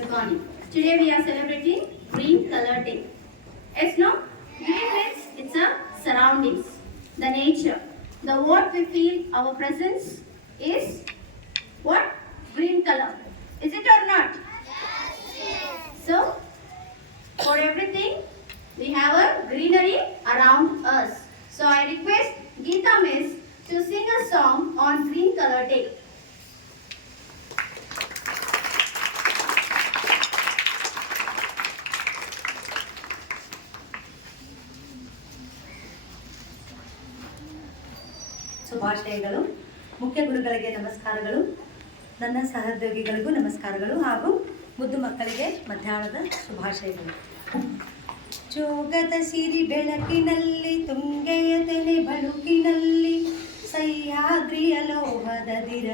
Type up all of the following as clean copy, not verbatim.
Good morning. Today we are celebrating Green Color Day. As no, green means it's a surroundings, the nature, the what we feel, our presence is what? Green color. Is it or not? So, for everything, we have a greenery around us. So I request Geeta Miss to sing a song on Green Color Day. ಶುಭಾಶಯಗಳು. ಮುಖ್ಯ ಗುರುಗಳಿಗೆ ನಮಸ್ಕಾರಗಳು, ನನ್ನ ಸಹೋದ್ಯೋಗಿಗಳಿಗೂ ನಮಸ್ಕಾರಗಳು ಹಾಗೂ ಮುದ್ದು ಮಕ್ಕಳಿಗೆ ಮಧ್ಯಾಹ್ನದ ಶುಭಾಶಯಗಳು. ಜೋಗದ ಸಿರಿ ಬೆಳಕಿನಲ್ಲಿ ತುಂಗೆಯ ತೆನೆ ಬಳುಕಿನಲ್ಲಿ ಸಹ್ಯಾದ್ರಿಯ ಲೋಹದ ದಿರ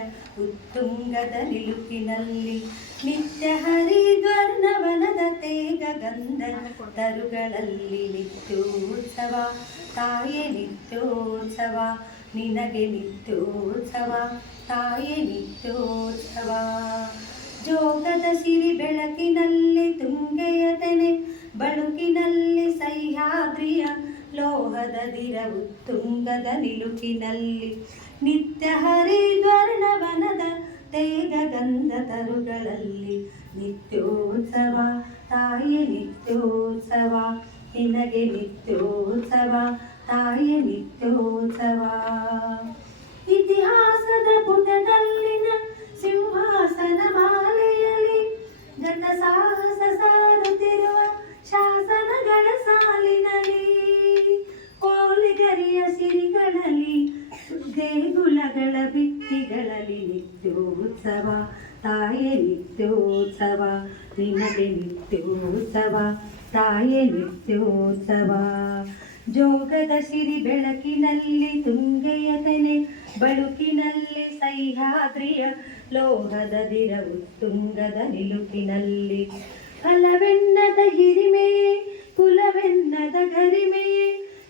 ಉತ್ತುಂಗದ ನಿಲುಕಿನಲ್ಲಿ ನಿತ್ಯ ಹರಿದ್ವರ್ಣವನದ ತೇಗ ಗಂಧ ತರುಗಳಲ್ಲಿ ನಿತ್ಯೋತ್ಸವ ತಾಯೇ ನಿತ್ಯೋತ್ಸವ ನಿನಗೆ ನಿತ್ಯೋತ್ಸವ ತಾಯೇ ನಿತ್ಯೋತ್ಸವ. ಜೋಗದ ಸಿರಿ ಬೆಳಕಿನಲ್ಲಿ ತುಂಗೆಯ ತೆನೆ ಬಳುಕಿನಲ್ಲಿ ಸಹ್ಯಾದ್ರಿಯ ಲೋಹದ ದಿರ ಉತ್ತುಂಗದ ನಿಲುಕಿನಲ್ಲಿ ನಿತ್ಯ ಹರಿದ್ವರ್ಣವನದ ತೇಗ ಗಂಧ ತರುಗಳಲ್ಲಿ ನಿತ್ಯೋತ್ಸವ ತಾಯೇ ನಿತ್ಯೋತ್ಸವ ನಿನಗೆ ನಿತ್ಯೋತ್ಸವ ತಾಯೇ ನಿತ್ಯೋತ್ಸವ. ಇತಿಹಾಸದ ಪುಟದಲ್ಲಿನ ಸಿಂಹಾಸನ ಮಾಲೆಯಲ್ಲಿ ಗತ ಸಾಹಸ ಸಾರುತ್ತಿರುವ ಶಾಸನಗಳ ಸಾಲಿನಲ್ಲಿ ಕೋಲಿಗರಿಯ ಸಿರಿಗಳಲ್ಲಿ ದೇಗುಲಗಳ ಭಿತ್ತಿಗಳಲ್ಲಿ ನಿತ್ಯೋತ್ಸವ ತಾಯೇ ನಿತ್ಯೋತ್ಸವ ನಿನಗೆ ನಿತ್ಯೋತ್ಸವ ತಾಯೇ ನಿತ್ಯೋತ್ಸವ. ಜೋಗದ ಸಿರಿ ಬೆಳಕಿನಲ್ಲಿ ತುಂಗೆಯ ತೆನೆ ಬಳುಕಿನಲ್ಲಿ ಸಹ್ಯಾದ್ರಿಯ ಲೋಹದ ದಿರ ಉತ್ತುಂಗದ ನಿಲುಕಿನಲ್ಲಿ ಫಲವೆನ್ನದ ಹಿರಿಮೆಯೇ ಕುಲವೆನ್ನದ ಗರಿಮೆಯೇ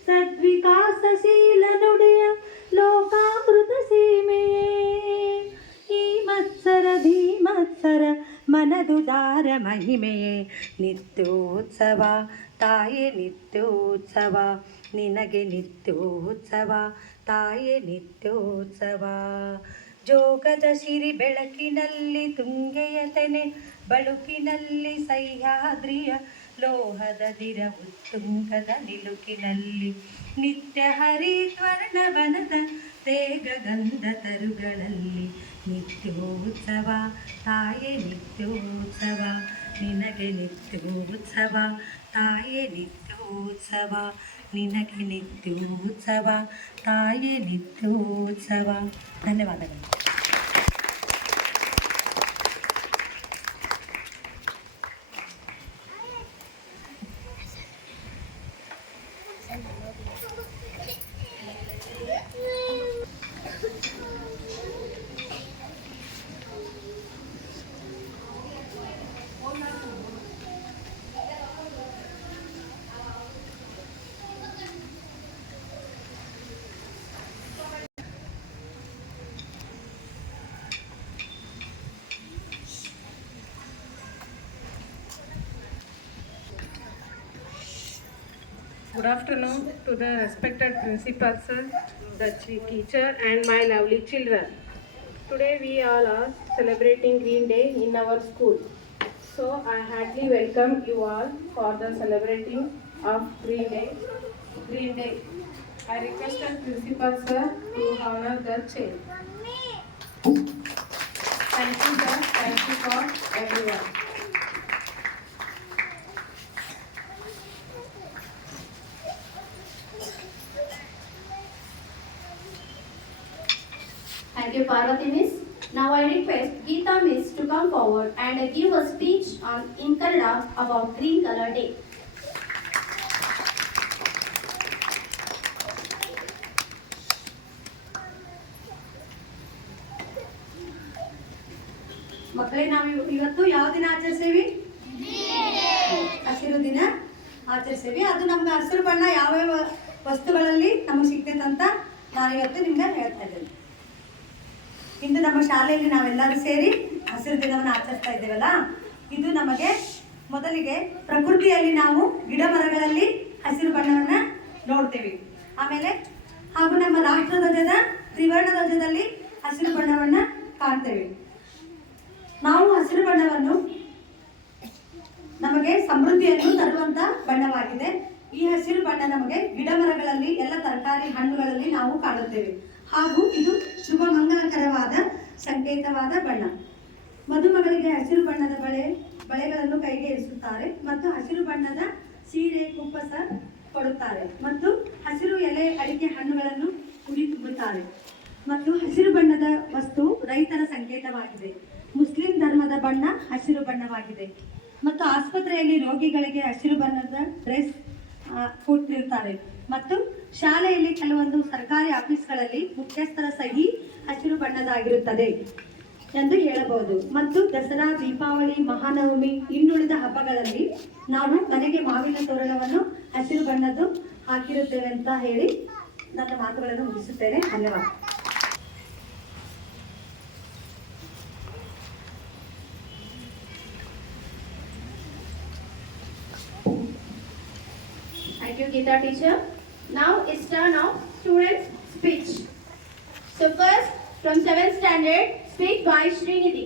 ಸದ್ವಿಕಾಸಶೀಲ ನುಡಿಯ ಲೋಕಾಮೃತ ಸೀಮೆಯೇ ಈ ಮತ್ಸರ ಧೀಮತ್ಸರ ಮನದುದಾರ ಮಹಿಮೆಯೇ ನಿತ್ಯೋತ್ಸವ ತಾಯೇ ನಿತ್ಯೋತ್ಸವ ನಿನಗೆ ನಿತ್ಯೋತ್ಸವ ತಾಯೇ ನಿತ್ಯೋತ್ಸವ. ಜೋಗದ ಸಿರಿ ಬೆಳಕಿನಲ್ಲಿ ತುಂಗೆಯ ತೆನೆ ಬಳುಕಿನಲ್ಲಿ ಸಹ್ಯಾದ್ರಿಯ ಲೋಹದ ದಿರ ಉತ್ತುಂಗದ ನಿಲುಕಿನಲ್ಲಿ ನಿತ್ಯ ಹರಿದ್ವರ್ಣವನದ ತೇಗ ಗಂಧ ತರುಗಳಲ್ಲಿ ನಿತ್ಯೋತ್ಸವ ತಾಯೇ ನಿತ್ಯೋತ್ಸವ ನಿನಗೆ ನಿತ್ಯೋತ್ಸವ ತಾಯೇ ನಿತ್ಯೋತ್ಸವ ನಿನಗೆ ನಿತ್ಯೋತ್ಸವ ತಾಯೇ ನಿತ್ಯೋತ್ಸವ. ಧನ್ಯವಾದಗಳು. Good afternoon to the respected principal sir, the teacher and my lovely children. Today we all are celebrating Green Day in our school. So I heartily welcome you all for the celebrating of Green Day. I requested principal sir to honor the chair. Thank you sir, thank you for everyone. Thank you, Parvati Miss. Now I request Geeta Miss to come forward and give a speech in Kannada about Green Color Day. ಮಕ್ಕಳೇ, ನಾವು ಇವತ್ತು ಯಾವ ದಿನ ಆಚರಿಸೇವಿ? ಹಸಿರು ದಿನ ಆಚರಿಸೇವಿ. ಅದು ನಮ್ಗೆ ಹಸಿರು ಬಣ್ಣ ಯಾವ್ಯಾವ ವಸ್ತುಗಳಲ್ಲಿ ನಮಗೆ ಸಿಗ್ತೈತೆ ಅಂತ ನಾನು ಇವತ್ತು ನಿಮ್ಗೆ ಹೇಳ್ತಾ ಇದ್ದೇನೆ. ಇಂದು ನಮ್ಮ ಶಾಲೆಯಲ್ಲಿ ನಾವೆಲ್ಲರೂ ಸೇರಿ ಹಸಿರು ದಿನವನ್ನು ಆಚರಿಸ್ತಾ ಇದ್ದೇವಲ್ಲ, ಇದು ನಮಗೆ ಮೊದಲಿಗೆ ಪ್ರಕೃತಿಯಲ್ಲಿ ನಾವು ಗಿಡ ಮರಗಳಲ್ಲಿ ಹಸಿರು ಬಣ್ಣವನ್ನು ನೋಡ್ತೇವೆ. ಆಮೇಲೆ ಹಾಗೂ ನಮ್ಮ ರಾಷ್ಟ್ರಧ್ವಜದ ತ್ರಿವರ್ಣ ಧ್ವಜದಲ್ಲಿ ಹಸಿರು ಬಣ್ಣವನ್ನು ಕಾಣ್ತೇವೆ. ನಾವು ಹಸಿರು ಬಣ್ಣವನ್ನು ನಮಗೆ ಸಮೃದ್ಧಿಯನ್ನು ತರುವಂತ ಬಣ್ಣವಾಗಿದೆ. ಈ ಹಸಿರು ಬಣ್ಣ ನಮಗೆ ಗಿಡ ಮರಗಳಲ್ಲಿ ಎಲ್ಲ ತರಕಾರಿ ಹಣ್ಣುಗಳಲ್ಲಿ ನಾವು ಕಾಣುತ್ತೇವೆ. ಹಾಗೂ ಇದು ಶುಭ ಮಂಗಲಕರವಾದ ಸಂಕೇತವಾದ ಬಣ್ಣ. ಮದುಮಗಳಿಗೆ ಹಸಿರು ಬಣ್ಣದ ಬಳೆಗಳನ್ನು ಕೈಗೆ ಇರಿಸುತ್ತಾರೆ ಮತ್ತು ಹಸಿರು ಬಣ್ಣದ ಸೀರೆ ಕುಪ್ಪಸ ಕೊಡುತ್ತಾರೆ ಮತ್ತು ಹಸಿರು ಎಲೆ ಅಡಿಕೆ ಹಣ್ಣುಗಳನ್ನು ಉಡಿ ತುಂಬುತ್ತಾರೆ. ಮತ್ತು ಹಸಿರು ಬಣ್ಣದ ವಸ್ತು ರೈತರ ಸಂಕೇತವಾಗಿದೆ. ಮುಸ್ಲಿಂ ಧರ್ಮದ ಬಣ್ಣ ಹಸಿರು ಬಣ್ಣವಾಗಿದೆ. ಮತ್ತು ಆಸ್ಪತ್ರೆಯಲ್ಲಿ ರೋಗಿಗಳಿಗೆ ಹಸಿರು ಬಣ್ಣದ ಡ್ರೆಸ್ ಕೊಟ್ಟಿರ್ತಾರೆ. ಮತ್ತು ಶಾಲೆಯಲ್ಲಿ ಕೆಲವೊಂದು ಸರ್ಕಾರಿ ಆಫೀಸ್ಗಳಲ್ಲಿ ಮುಖ್ಯಸ್ಥರ ಸಹಿ ಹಸಿರು ಬಣ್ಣದಾಗಿರುತ್ತದೆ ಎಂದು ಹೇಳಬಹುದು. ಮತ್ತು ದಸರಾ, ದೀಪಾವಳಿ, ಮಹಾನವಮಿ ಇನ್ನುಳಿದ ಹಬ್ಬಗಳಲ್ಲಿ ನಾವು ಮನೆಗೆ ಮಾವಿನ ತೋರಣವನ್ನು ಹಸಿರು ಬಣ್ಣದ್ದು ಹಾಕಿರುತ್ತೇವೆ ಅಂತ ಹೇಳಿ ನನ್ನ ಮಾತುಗಳನ್ನು ಮುಗಿಸುತ್ತೇನೆ. ಧನ್ಯವಾದ. Thank you, Geeta teacher. Now it's turn of students' speech. So first, from 7th standard, speech by Srinidhi.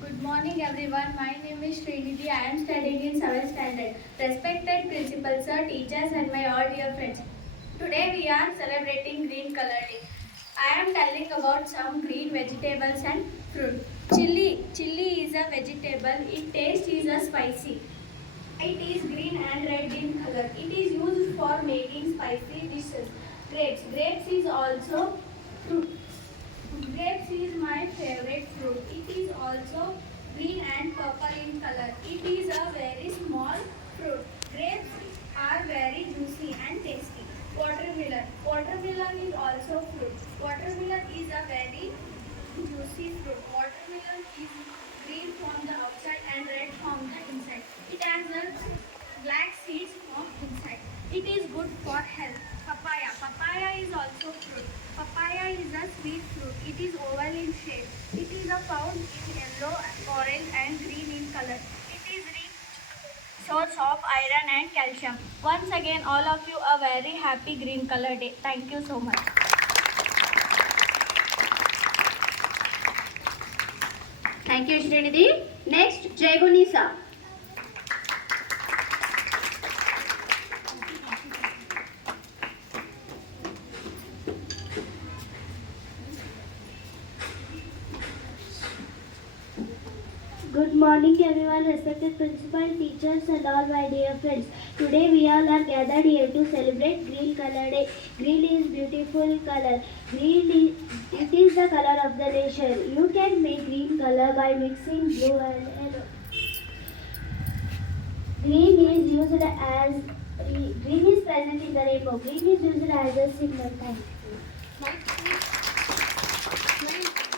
Good morning everyone. My name is Srinidhi. I am studying in 7th standard. Respected principal sir, teachers and my all dear friends. Today we are celebrating Green Color Day. I am telling about some green vegetables and fruit. Chili is a vegetable. Its taste is a spicy. It is green and red in color. It is used for making spicy dishes. Grapes is also fruit. Grapes is my favorite fruit. It is also green and purple in color. It is a very small fruit. Grapes are very juicy and tasty. Watermelon is also fruit. Watermelon is a very juicy fruit. Watermelon is green from the outside and red from the inside. It has a black seeds from inside. It is good for health. Papaya is also fruit. Papaya is a sweet fruit. It is oval in shape. It is found in yellow, orange and green in color. It is rich source of iron and calcium. Once again, all of you a very happy Green Color Day. Thank you so much. Thank you, Srinidhi. Next, Jaygunisa. Good morning everyone, respected principal, teachers and all my dear friends. Today we all are gathered here to celebrate Green Color Day. Green is beautiful color. It is the color of the nature. You can make green color by mixing blue and yellow. Green is present in the rainbow. Green is used as a signal.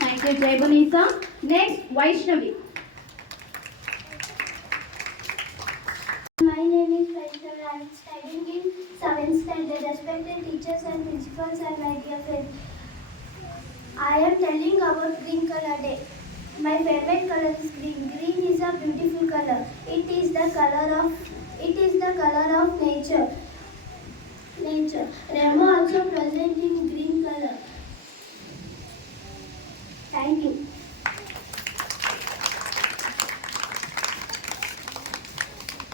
Thank you, Jaygunisa. Next, Vaishnavi. My name is Vaishnavi. I am studying in 7th standard. Respected teachers and principals and my dear friends. I am telling about Green Color Day. My favorite color is green. Green is a beautiful color. It is the color of nature. Rainbow also present in green color. Thank you.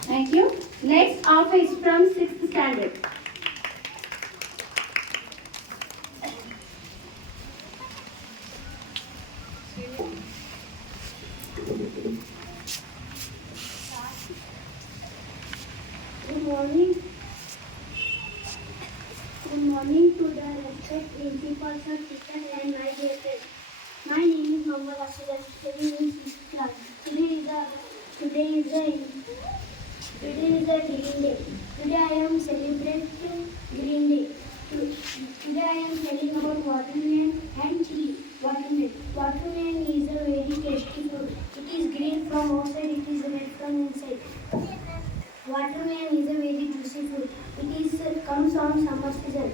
Thank you. Next, Alpha is from 6th standard. Good morning. Good morning to the respected principals and teachers and my dear friends. My name is Mohammad Asif. I am studying in 6th class. Today is a Green Day. Today I am celebrating Green Day. Today I am telling about watermelon and chili. Watermelon is a very tasty fruit. It is green from outside, it is red from inside. Watermelon is a very juicy fruit. It is comes on summer season.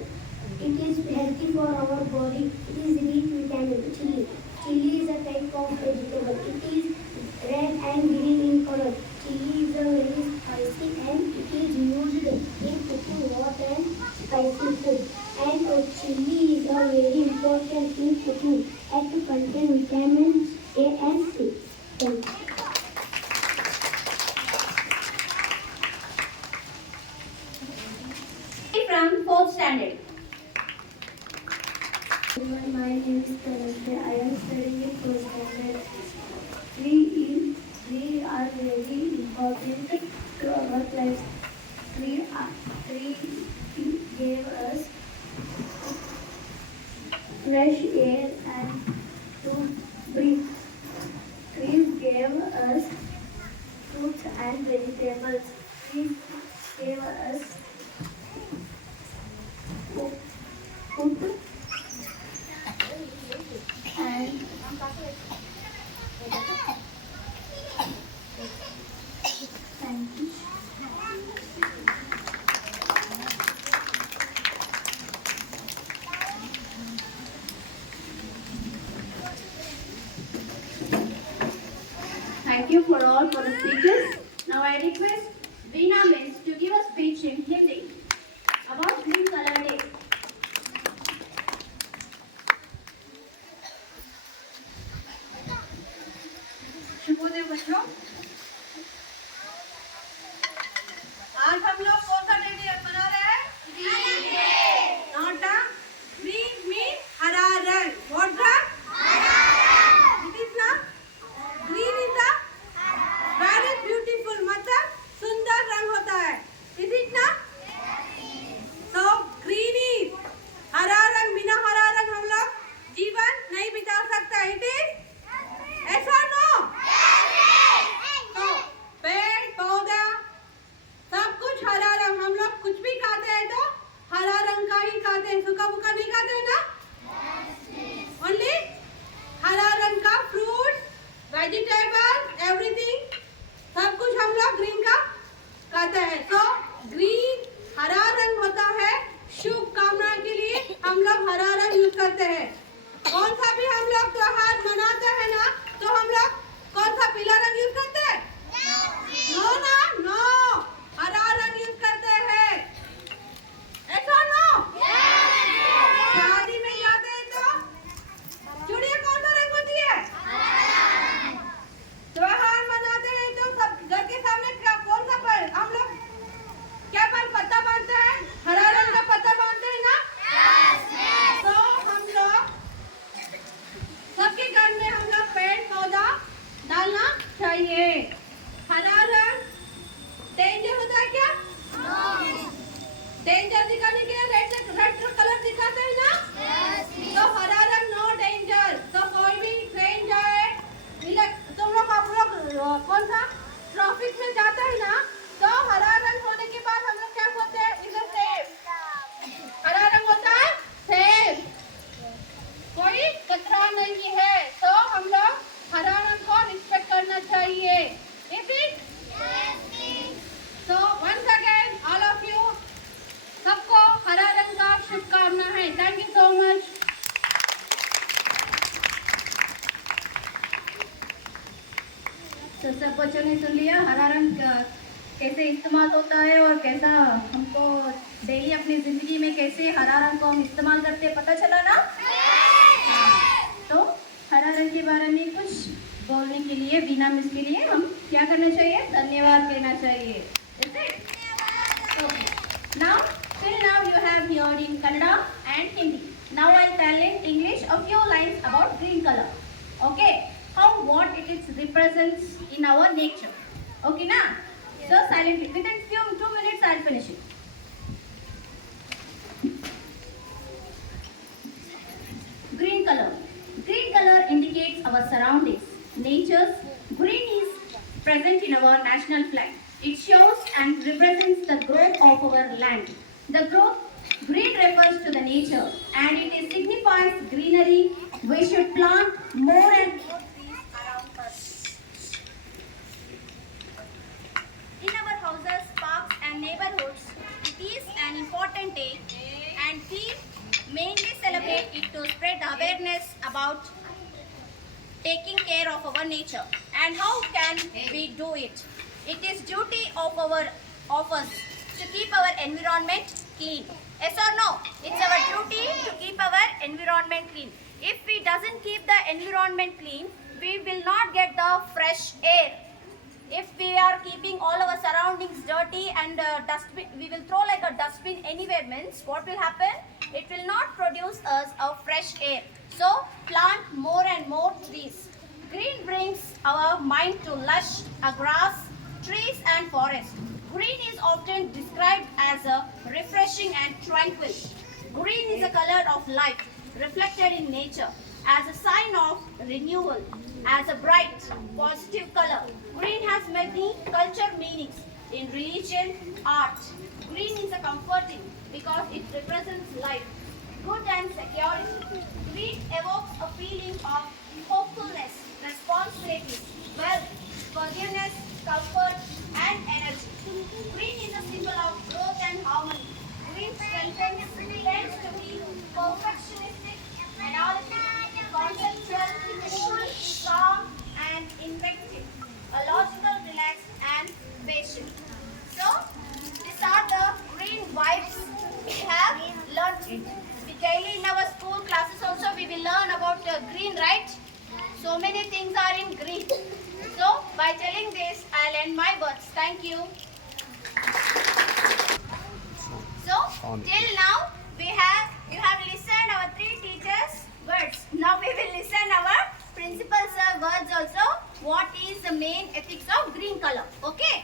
It is healthy for our body. It is rich vitamin. Chili. Chili is a type of vegetable. It is red and green in color. Chili is a very spicy and it is used in cooking hot and spicy food. And chili is a very important in cooking as to contain vitamins A and C. Thank you. From 4th standard. Everyone, my name is Tanuja. I am studying in 4th standard. Trees are very important to our lives. Trees gave us fresh air and to breathe. Trees gave us fruits and vegetables. Trees gave us food and thank you. Thank you for all for the speeches. Now I request Veena Miss to give a speech in Hindi about Green Color Day. शुभोदय बच्चों, आज हम लोग कौन सा डे मना रहे हैं? Green day. Not a green mean हरा रंग। व्हाट द हरा रंग? इट इज ना green is the very beautiful, मतलब सुंदर रंग होता है। इज इट ना? तो ग्रीन इज हरा रंग। बिना हरा रंग हम लोग जीवन नहीं बिता सकते। इट इज ऐसा नो? तो पेड़ पौधा सब कुछ हरा रंग। हम लोग कुछ भी खाते हैं तो हरा रंग का ही खाते हैं, सूखा फूका नहीं खाते हैं ना? ओनली हरा रंग का फ्रूट, वेजिटेबल, एवरीथिंग सब कुछ हम लोग ग्रीन का खाते हैं। तो ग्रीन हरा रंग होता है, शुभ कामना के लिए हम लोग हरा रंग यूज करते हैं। कौन सा भी हम लोग त्योहार मनाते हैं ना, तो हम लोग कौन सा पीला रंग यूज करते हैं? नो ना, नो, हरा रंग यूज करते हैं। ऐसा नो? शादी में जाते हैं तो चूड़ियाँ कौन सा रंग होती है? त्योहार मनाते हैं तो सब घर के सामने कौन सा पर हम लोग क्या पर पत्ता बांधते हैं? हरा रंग का पत्ता बांधते हैं ना? तो हम लोग सबके घर में हम लोग पेड़ पौधा डालना चाहिए। हरा रंग डेंजर होता है क्या? डेंजर दिखाने के लिए रेड कलर दिखाते हैं ना? तो हरा रंग नो डेंजर। तो कोई भी ट्रेन जाए, तुम लोग आप लोग कौन सा ट्रैफिक में जाते हैं ना, तो हरा रंग होने के बाद हम लोग क्या बोलते हैं? इधर सेफ। हरा रंग होता है सेफ, कोई खतरा नहीं है। तो हम लोग हरा रंग को रिस्पेक्ट करना चाहिए। Is it? So once again, all of you, सबको हरा रंग का शुभकामना है। Thank you so much. तो सब बच्चों ने सुन लिया हरा रंग कैसे इस्तेमाल होता है और कैसा हमको डेली अपनी जिंदगी में कैसे हरा रंग को हम इस्तेमाल करते हैं, पता चला ना? तो हरा रंग के बारे में कुछ बोलने के लिए वीना मिस के लिए हम क्या करना चाहिए? धन्यवाद कहना चाहिए। Now, till now you have heard in Kannada and Hindi. Now I'll tell in English a few lines about green color. Okay? How what it represents in our nature. Okay na? So silently within 2 minutes I'll finish it. Green color. Green color indicates our surroundings. Nature's green is present in our national flag. It shows and represents the growth of our land. The growth green refers to the nature and it is signified signifies greenery. We should plant more and more trees around us. In our houses, parks and neighborhoods, it is an important day and we mainly celebrate it to spread awareness about taking care of our nature. And how can we do it? It is duty of us to keep our environment clean. Yes or no? It's our duty to keep our environment clean. If we doesn't keep the environment clean, we will not get the fresh air. If we are keeping all our surroundings dirty and dustbin, we will throw like a dustbin anywhere, means what will happen? It will not produce us a fresh air. So plant more and more trees. Green brings our mind to lush grass, trees and forest. Green is often described as a refreshing and tranquil. Green is a color of life reflected in nature as a sign of renewal, as a bright, positive color. Green has many cultural meanings in religion, art. Green is a comforting because it represents life, good and security. Green evokes a feeling of hopefulness, responsibility, wealth, forgiveness, comfort and energy. Green is a symbol of growth and harmony. Green strengthens, tends to be perfectionistic, analytic, conceptual, cool, calm and inventive, a logical, relaxed and patient. So, these are the green vibes we have learned. Daily in our school classes also we will learn about green, right? So many things are in green. So, by telling this, I'll end my words. Thank you. So, till now, you have listened our 3 teachers' words. Now we will listen our principal sir words also. What is the main ethics of green color? Okay?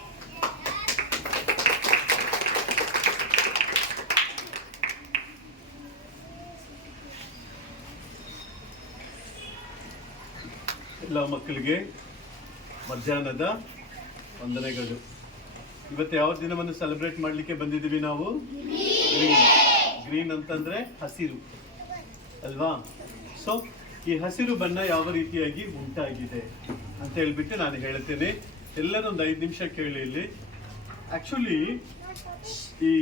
ಎಲ್ಲ ಮಕ್ಕಳಿಗೆ ಮಧ್ಯಾಹ್ನದ ವಂದನೆಗಳು. ಇವತ್ತು ಯಾವ ದಿನವನ್ನು ಸೆಲೆಬ್ರೇಟ್ ಮಾಡಲಿಕ್ಕೆ ಬಂದಿದ್ದೀವಿ ನಾವು? ಗ್ರೀನ್ ಅಂತಂದ್ರೆ ಹಸಿರು ಅಲ್ವಾ? ಸೊ ಈ ಹಸಿರು ಬಣ್ಣ ಯಾವ ರೀತಿಯಾಗಿ ಉಂಟಾಗಿದೆ ಅಂತ ಹೇಳ್ಬಿಟ್ಟು ನಾನು ಹೇಳ್ತೇನೆ. ಎಲ್ಲರೂ ಒಂದು 5 ನಿಮಿಷ ಕೇಳಿ. ಇಲ್ಲಿ ಆಕ್ಚುಲಿ ಈ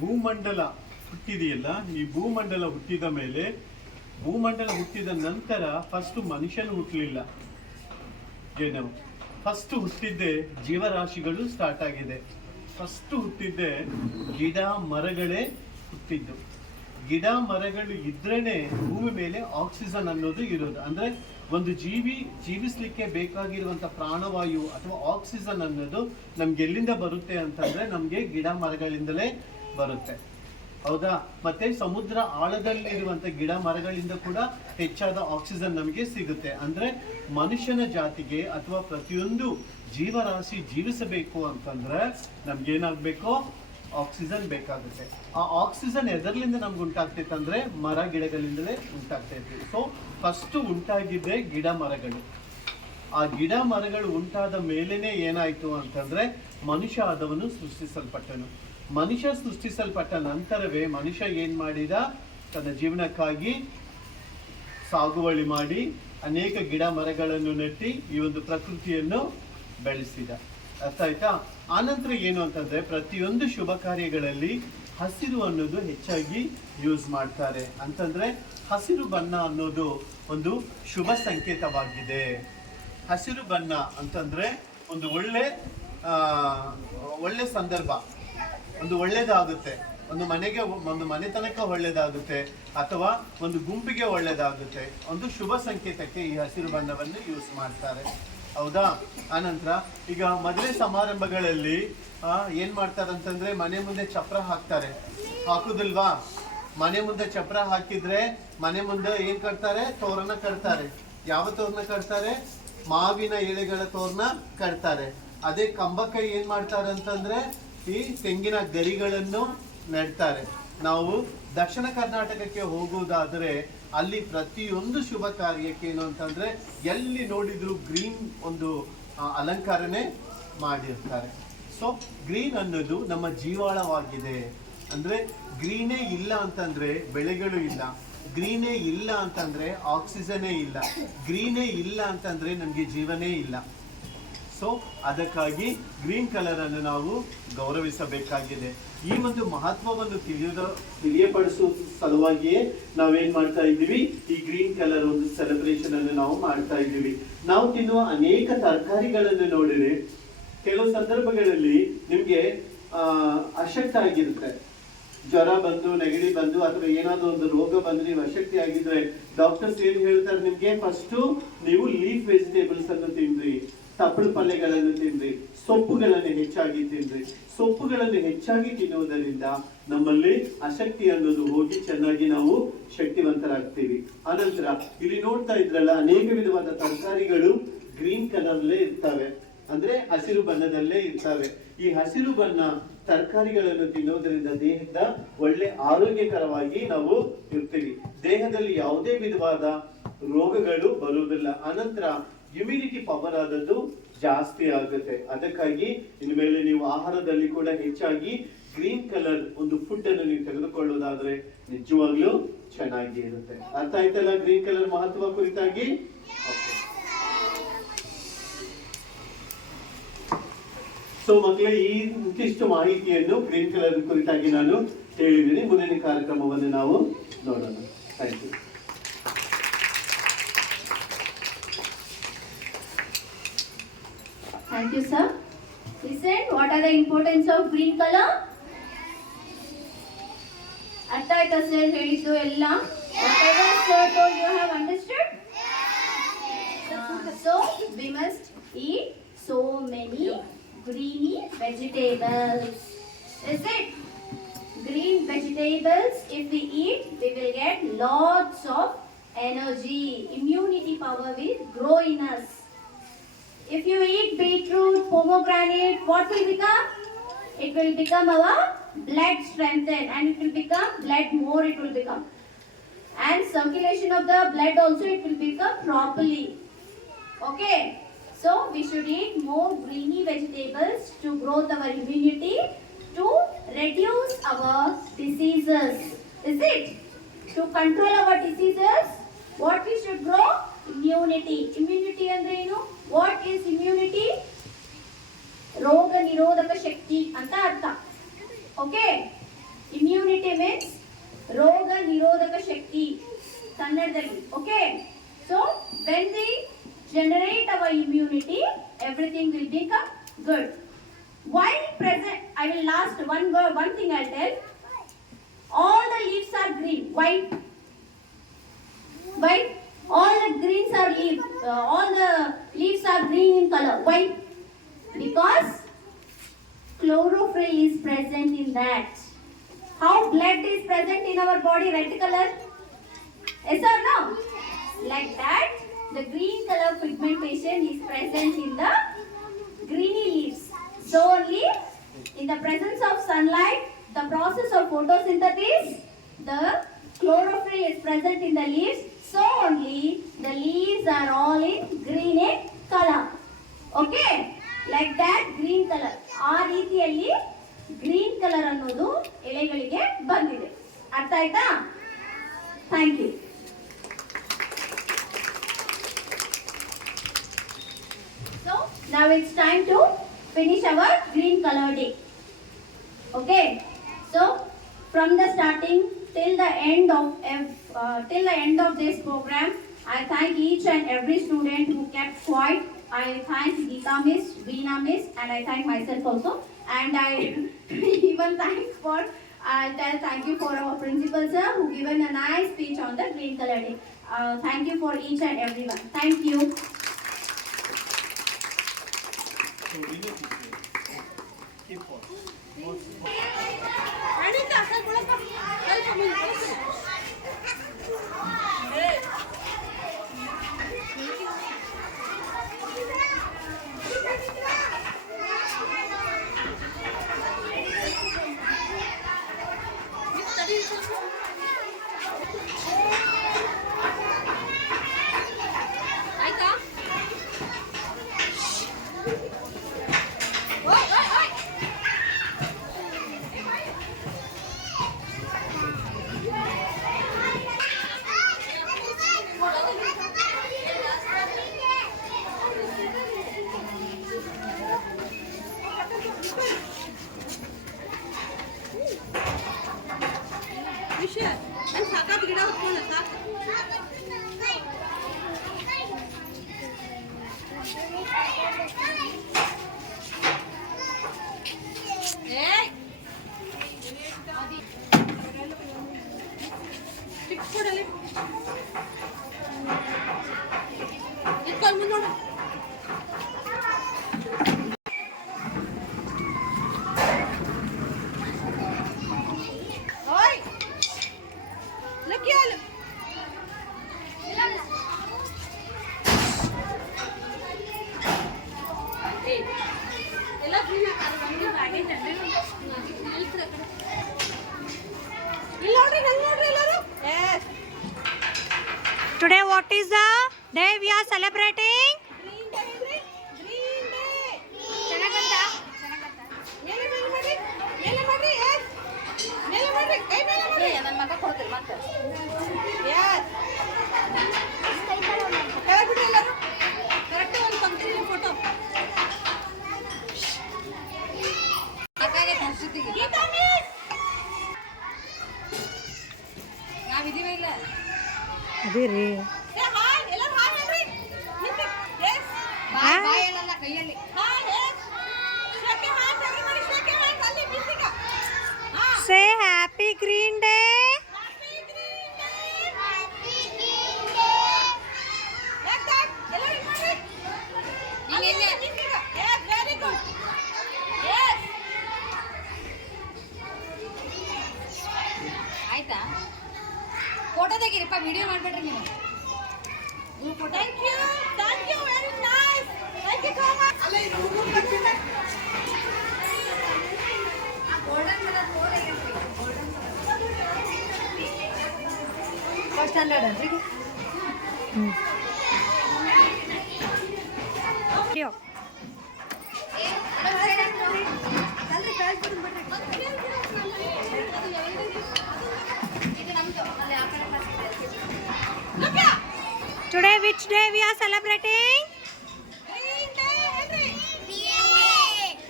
ಭೂಮಂಡಲ ಹುಟ್ಟಿದೆಯಲ್ಲ, ಈ ಭೂಮಂಡಲ ಹುಟ್ಟಿದ ಮೇಲೆ, ಭೂಮಂಡಲ ಹುಟ್ಟಿದ ನಂತರ ಫಸ್ಟ್ ಮನುಷ್ಯನು ಹುಟ್ಟಲಿಲ್ಲ. ಏನು ಫಸ್ಟ್ ಹುಟ್ಟಿದ್ದೆ ಜೀವರಾಶಿಗಳು ಸ್ಟಾರ್ಟ್ ಆಗಿದೆ. ಫಸ್ಟ್ ಹುಟ್ಟಿದ್ದೆ ಗಿಡ ಮರಗಳೇ ಹುಟ್ಟಿದ್ದು. ಗಿಡ ಮರಗಳು ಇದ್ರೇನೆ ಭೂಮಿ ಮೇಲೆ ಆಕ್ಸಿಜನ್ ಅನ್ನೋದು ಇರೋದು. ಅಂದ್ರೆ ಒಂದು ಜೀವಿ ಜೀವಿಸ್ಲಿಕ್ಕೆ ಬೇಕಾಗಿರುವಂತ ಪ್ರಾಣವಾಯು ಅಥವಾ ಆಕ್ಸಿಜನ್ ಅನ್ನೋದು ನಮ್ಗೆ ಎಲ್ಲಿಂದ ಬರುತ್ತೆ ಅಂತಂದ್ರೆ ನಮ್ಗೆ ಗಿಡ ಮರಗಳಿಂದಲೇ ಬರುತ್ತೆ. ಹೌದಾ? ಮತ್ತೆ ಸಮುದ್ರ ಆಳದಲ್ಲಿರುವಂತ ಗಿಡ ಮರಗಳಿಂದ ಕೂಡ ಹೆಚ್ಚಾದ ಆಕ್ಸಿಜನ್ ನಮಗೆ ಸಿಗುತ್ತೆ. ಅಂದ್ರೆ ಮನುಷ್ಯನ ಜಾತಿಗೆ ಅಥವಾ ಪ್ರತಿಯೊಂದು ಜೀವರಾಶಿ ಜೀವಿಸಬೇಕು ಅಂತಂದ್ರೆ ನಮ್ಗೇನಾಗ್ಬೇಕು? ಆಕ್ಸಿಜನ್ ಬೇಕಾಗುತ್ತೆ. ಆ ಆಕ್ಸಿಜನ್ ಎದರ್ಲಿಂದ ನಮ್ಗೆ ಉಂಟಾಗ್ತೈತೆ ಅಂದ್ರೆ ಮರ ಗಿಡಗಳಿಂದಲೇ ಉಂಟಾಗ್ತೈತೆ. ಸೊ ಫಸ್ಟ್ ಉಂಟಾಗಿದ್ದೆ ಗಿಡ ಮರಗಳು. ಆ ಗಿಡ ಮರಗಳು ಉಂಟಾದ ಮೇಲೇನೆ ಏನಾಯ್ತು ಅಂತಂದ್ರೆ ಮನುಷ್ಯ ಆದವನು ಸೃಷ್ಟಿಸಲ್ಪಟ್ಟನು. ಮನುಷ್ಯ ಸೃಷ್ಟಿಸಲ್ಪಟ್ಟ ನಂತರವೇ ಮನುಷ್ಯ ಏನ್ ಮಾಡಿದ? ತನ್ನ ಜೀವನಕ್ಕಾಗಿ ಸಾಗುವಳಿ ಮಾಡಿ ಅನೇಕ ಗಿಡ ಮರಗಳನ್ನು ನೆಟ್ಟಿ ಈ ಒಂದು ಪ್ರಕೃತಿಯನ್ನು ಬೆಳೆಸಿದ. ಅರ್ಥ ಆಯ್ತಾ? ಆನಂತರ ಏನು ಅಂತಂದ್ರೆ ಪ್ರತಿಯೊಂದು ಶುಭ ಕಾರ್ಯಗಳಲ್ಲಿ ಹಸಿರು ಅನ್ನೋದು ಹೆಚ್ಚಾಗಿ ಯೂಸ್ ಮಾಡ್ತಾರೆ. ಅಂತಂದ್ರೆ ಹಸಿರು ಬಣ್ಣ ಅನ್ನೋದು ಒಂದು ಶುಭ ಸಂಕೇತವಾಗಿದೆ. ಹಸಿರು ಬಣ್ಣ ಅಂತಂದ್ರೆ ಒಂದು ಒಳ್ಳೆ ಸಂದರ್ಭ, ಒಂದು ಒಳ್ಳೇದಾಗುತ್ತೆ, ಒಂದು ಮನೆತನಕ ಒಳ್ಳೇದಾಗುತ್ತೆ ಅಥವಾ ಒಂದು ಗುಂಪಿಗೆ ಒಳ್ಳೇದಾಗುತ್ತೆ. ಒಂದು ಶುಭ ಸಂಕೇತಕ್ಕೆ ಈ ಹಸಿರು ಬಣ್ಣವನ್ನು ಯೂಸ್ ಮಾಡ್ತಾರೆ. ಹೌದಾ? ಆನಂತರ ಈಗ ಮದುವೆ ಸಮಾರಂಭಗಳಲ್ಲಿ ಏನ್ ಮಾಡ್ತಾರಂತಂದ್ರೆ ಮನೆ ಮುಂದೆ ಚಪ್ರ ಹಾಕ್ತಾರೆ, ಹಾಕುದಿಲ್ವಾ? ಮನೆ ಮುಂದೆ ಚಪ್ರ ಹಾಕಿದ್ರೆ ಮನೆ ಮುಂದೆ ಏನ್ ಕಟ್ತಾರೆ? ತೋರಣ ಕಟ್ತಾರೆ. ಯಾವ ತೋರಣ ಕಟ್ತಾರೆ? ಮಾವಿನ ಎಲೆಗಳ ತೋರಣ ಕಟ್ತಾರೆ. ಅದೇ ಕಂಬಕ್ಕೆ ಏನ್ ಮಾಡ್ತಾರೆ ಅಂತಂದ್ರೆ ಈ ತೆಂಗಿನ ಗರಿಗಳನ್ನು ನೆಡ್ತಾರೆ. ನಾವು ದಕ್ಷಿಣ ಕರ್ನಾಟಕಕ್ಕೆ ಹೋಗುವುದಾದ್ರೆ ಅಲ್ಲಿ ಪ್ರತಿಯೊಂದು ಶುಭ ಕಾರ್ಯಕ್ಕೆ ಏನು ಅಂತಂದ್ರೆ ಎಲ್ಲಿ ನೋಡಿದ್ರು ಗ್ರೀನ್ ಒಂದು ಅಲಂಕಾರನೇ ಮಾಡಿರ್ತಾರೆ. ಸೊ ಗ್ರೀನ್ ಅನ್ನೋದು ನಮ್ಮ ಜೀವಾಳವಾಗಿದೆ. ಅಂದ್ರೆ ಗ್ರೀನೇ ಇಲ್ಲ ಅಂತಂದ್ರೆ ಬೆಳೆಗಳು ಇಲ್ಲ, ಗ್ರೀನೇ ಇಲ್ಲ ಅಂತಂದರೆ ಆಕ್ಸಿಜನ್ನೇ ಇಲ್ಲ, ಗ್ರೀನೇ ಇಲ್ಲ ಅಂತಂದರೆ ನಮಗೆ ಜೀವನೇ ಇಲ್ಲ. ಸೊ ಅದಕ್ಕಾಗಿ ಗ್ರೀನ್ ಕಲರನ್ನು ನಾವು ಗೌರವಿಸಬೇಕಾಗಿದೆ. ಈ ಒಂದು ಮಹತ್ವವನ್ನು ತಿಳಿಯಪಡಿಸುವ ಸಲುವಾಗಿಯೇ ನಾವೇನು ಮಾಡ್ತಾ ಇದ್ದೀವಿ, ಈ ಗ್ರೀನ್ ಕಲರ್ ಒಂದು ಸೆಲೆಬ್ರೇಷನ್ ಅನ್ನು ನಾವು ಮಾಡ್ತಾ ಇದ್ದೀವಿ. ನಾವು ತಿನ್ನುವ ಅನೇಕ ತರಕಾರಿಗಳನ್ನು ನೋಡಿದ್ರೆ ಕೆಲವು ಸಂದರ್ಭಗಳಲ್ಲಿ ನಿಮಗೆ ಅಶಕ್ತ ಆಗಿರುತ್ತೆ. ಜ್ವರ ಬಂದು, ನೆಗಡಿ ಬಂದು, ಅಥವಾ ಏನಾದರೂ ಒಂದು ರೋಗ ಬಂದು ನೀವು ಅಶಕ್ತಿ ಆಗಿದ್ರೆ ಡಾಕ್ಟರ್ಸ್ ಏನು ಹೇಳ್ತಾರೆ ನಿಮಗೆ, ಫಸ್ಟು ನೀವು ಲೀಫ್ ವೆಜಿಟೇಬಲ್ಸ್ ಅನ್ನು ತಿನ್ರಿ, ತಪ್ಪಲು ಪಲ್ಯಗಳನ್ನು ತಿನ್ರಿ, ಸೊಪ್ಪುಗಳನ್ನು ಹೆಚ್ಚಾಗಿ ತಿನ್ರಿ. ಸೊಪ್ಪುಗಳನ್ನು ಹೆಚ್ಚಾಗಿ ತಿನ್ನುವುದರಿಂದ ನಮ್ಮಲ್ಲಿ ಅಶಕ್ತಿ ಅನ್ನೋದು ಹೋಗಿ ಚೆನ್ನಾಗಿ ನಾವು ಶಕ್ತಿವಂತರಾಗ್ತೀವಿ. ಆನಂತರ ಇಲ್ಲಿ ನೋಡ್ತಾ ಇದ್ರಲ್ಲ, ಅನೇಕ ವಿಧವಾದ ತರಕಾರಿಗಳು ಗ್ರೀನ್ ಕಲರ್ಲೇ ಇರ್ತವೆ, ಅಂದ್ರೆ ಹಸಿರು ಬಣ್ಣದಲ್ಲೇ ಇರ್ತವೆ. ಈ ಹಸಿರು ಬಣ್ಣ ತರಕಾರಿಗಳನ್ನು ತಿನ್ನುವುದರಿಂದ ದೇಹದ ಒಳ್ಳೆ ಆರೋಗ್ಯಕರವಾಗಿ ನಾವು ಇರ್ತೀವಿ. ದೇಹದಲ್ಲಿ ಯಾವುದೇ ವಿಧವಾದ ರೋಗಗಳು ಬರುವುದಿಲ್ಲ. ಅನಂತರ ಇಮ್ಯುನಿಟಿ ಪವರ್ ಆದದ್ದು ಜಾಸ್ತಿ ಆಗುತ್ತೆ. ಅದಕ್ಕಾಗಿ ಇನ್ಮೇಲೆ ನೀವು ಆಹಾರದಲ್ಲಿ ಕೂಡ ಹೆಚ್ಚಾಗಿ ಗ್ರೀನ್ ಕಲರ್ ಒಂದು ಫುಡ್ ಅನ್ನು ನೀವು ತೆಗೆದುಕೊಳ್ಳೋದಾದ್ರೆ ನಿಜವಾಗ್ಲೂ ಚೆನ್ನಾಗಿ ಇರುತ್ತೆ. ಅರ್ಥ ಆಯ್ತಲ್ಲ ಗ್ರೀನ್ ಕಲರ್ ಮಹತ್ವ ಕುರಿತಾಗಿ? ಸೊ ಮಕ್ಕಳೇ, ಈ ಇಂತಿಷ್ಟು ಮಾಹಿತಿಯನ್ನು ಗ್ರೀನ್ ಕಲರ್ ಕುರಿತಾಗಿ ನಾನು ಹೇಳಿದ್ದೀನಿ. ಮುಂದಿನ ಕಾರ್ಯಕ್ರಮವನ್ನು ನಾವು ನೋಡೋಣ. Thank you. Thank you, sir. Listen, what are the importance of green color? ಅರ್ಥ ಆಯ್ತಾ ಸರ್ ಹೇಳಿದ್ದು ಎಲ್ಲ? Whatever sir told you have understood? So we must eat so many greeny vegetables. Is it? Green vegetables, if we eat, we will get lots of energy. Immunity power will grow in us. If you eat beetroot, pomegranate, what will become? It will become our blood strengthened, and it will become blood more, it will become. And circulation of the blood also, it will become properly. Okay? So we should eat more greeny vegetables to grow our immunity, to reduce our diseases. Is it? To control our diseases, what we should grow? Immunity. Immunity ಅಂದ್ರೆ ಏನು? What is immunity? ರೋಗ ನಿರೋಧಕ ಶಕ್ತಿ ಅಂತ ಅರ್ಥ. Okay? Immunity means ರೋಗ ನಿರೋಧಕ ಶಕ್ತಿ ಕನ್ನಡದಲ್ಲಿ. Okay? So when we generate our immunity, everything will become good. Why present? I will last one thing I'll tell. All the leaves are green. Why? Why? All the greens are leaves. All the leaves are green in color. Why? Because chlorophyll is present in that. How blood is present in our body? Red color. Yes or no? Like that, the green color pigmentation is present in the greeny leaves. So only in the presence of sunlight, the process of photosynthesis, the chlorophyll is present in the leaves. So only the leaves are all in green in color. Okay? Like that, green color. ಆ ರೀತಿಯಲ್ಲಿ green colour ಅನ್ನೋದು ಎಲೆಗಳಿಗೆ ಬಂದಿದೆ. ಅರ್ಥ ಆಯ್ತಾ? Thank you. So now it's time to finish our green color day. Okay? So from the starting till the end of this program, I thank each and every student who kept quiet. I thank Geeta Miss, Veena Miss, and I thank myself also. And I even thank you for our principal sir who given a nice speech on the green color day. Thank you for each and everyone. Thank you. Keep on. Today, what is the day we are celebrating? ಅದೇ ರೀ Say Happy Green Day. ಆಯ್ತಾ photo ತೆಗೀರಿಪ್ಪ video ಮಾಡ್ಬೇಡ್ರಿ ನೀವು thank you very nice thank you so much first standard ಅನ್ರಿ Video. Today, which day we are celebrating?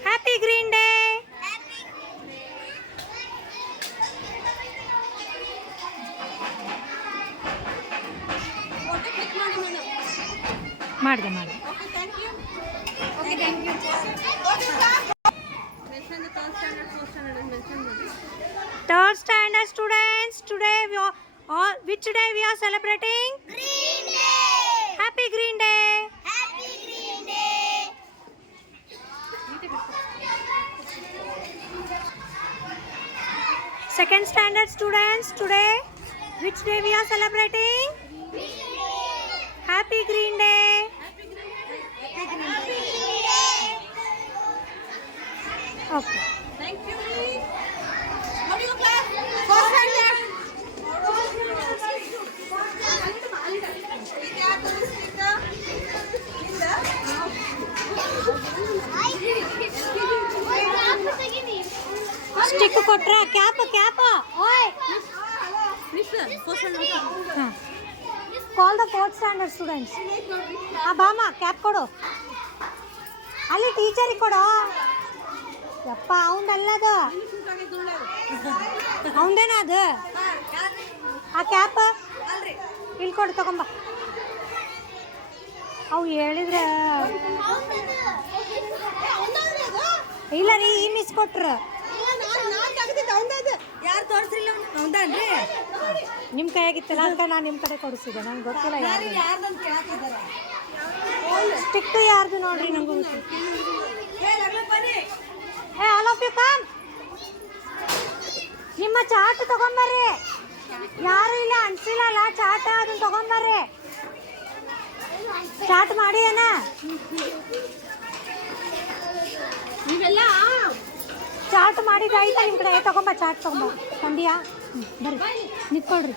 Happy Green Day. ಮಾಡಿದೆ okay thank you Third standard students, today we are all, which day we are celebrating? Green Day! Happy Green Day. Happy Green Day! Second standard students, today which day we are celebrating? Happy Green Day. Okay. Thank you how do you class first standard Stick ಕೊಟ್ರ cap ಓಯ್ call the fourth standard students ಬಾಮ cap ಕೊಡು ಅಲ್ಲಿ ಟೀಚರಿಗೆ ಕೊಡು ಯಪ್ಪ ಅವಂದಲ್ಲದು ಅವಂದೇನ ಅದು ಆ ಕ್ಯಾಪ್ ಇಲ್ಲಿ ಕೊಡು ತಗೊಂಬ ಅವು ಹೇಳಿದ್ರೆ ಇಲ್ಲ ರೀ ಇನ್ನು ಇಸ್ಕೊಟ್ರು ಯಾರು ತೋರಿಸ್ರಿಲ್ಲ ಹೌದನ್ರಿ ನಿಮ್ಮ ಕೈಯಾಗಿತ್ತಲ್ಲ ಅಂತ ನಾನು ನಿಮ್ಮ ಕಡೆ ಕೊಡಿಸಿದೆ ನಂಗೆ ಗೊತ್ತಿಲ್ಲ ಯಾರು ಯಾರ್ದಂತ ಕೇಳ್ತಿದಾರ ಸ್ಟಿಕ್ ಯಾರ್ದು ನೋಡ್ರಿ ನಂಗೆ ಗೊತ್ತಿಲ್ಲ ಬನ್ನಿ ಏ ಆಲ್ ಆಫ್ ಯು ಕಮ್ ನಿಮ್ಮ ಚಾಟ್ ತಗೊಂಬರ್ರಿ ಯಾರು ಇಲ್ಲ ಅನ್ಸಿಲ್ಲ ಚಾಟ್ ಅದನ್ನ ತಗೊಂಬರ್ರಿ ಚಾಟ್ ಮಾಡಿ ಅಣ್ಣ ನೀವೆಲ್ಲ ಚಾಟ್ ಮಾಡಿದ ಆಯ್ತಾ ನಿಮ್ಮ ಕಡೆ ತಗೊಂಬ ಚಾಟ್ ತಗೊಂಬ ತಂದಿಯಾ ಬರ್ರಿ ನಿಂತ್ಕೊಳ್ರಿ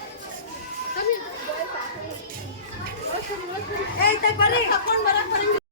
ಬರ್ರಿ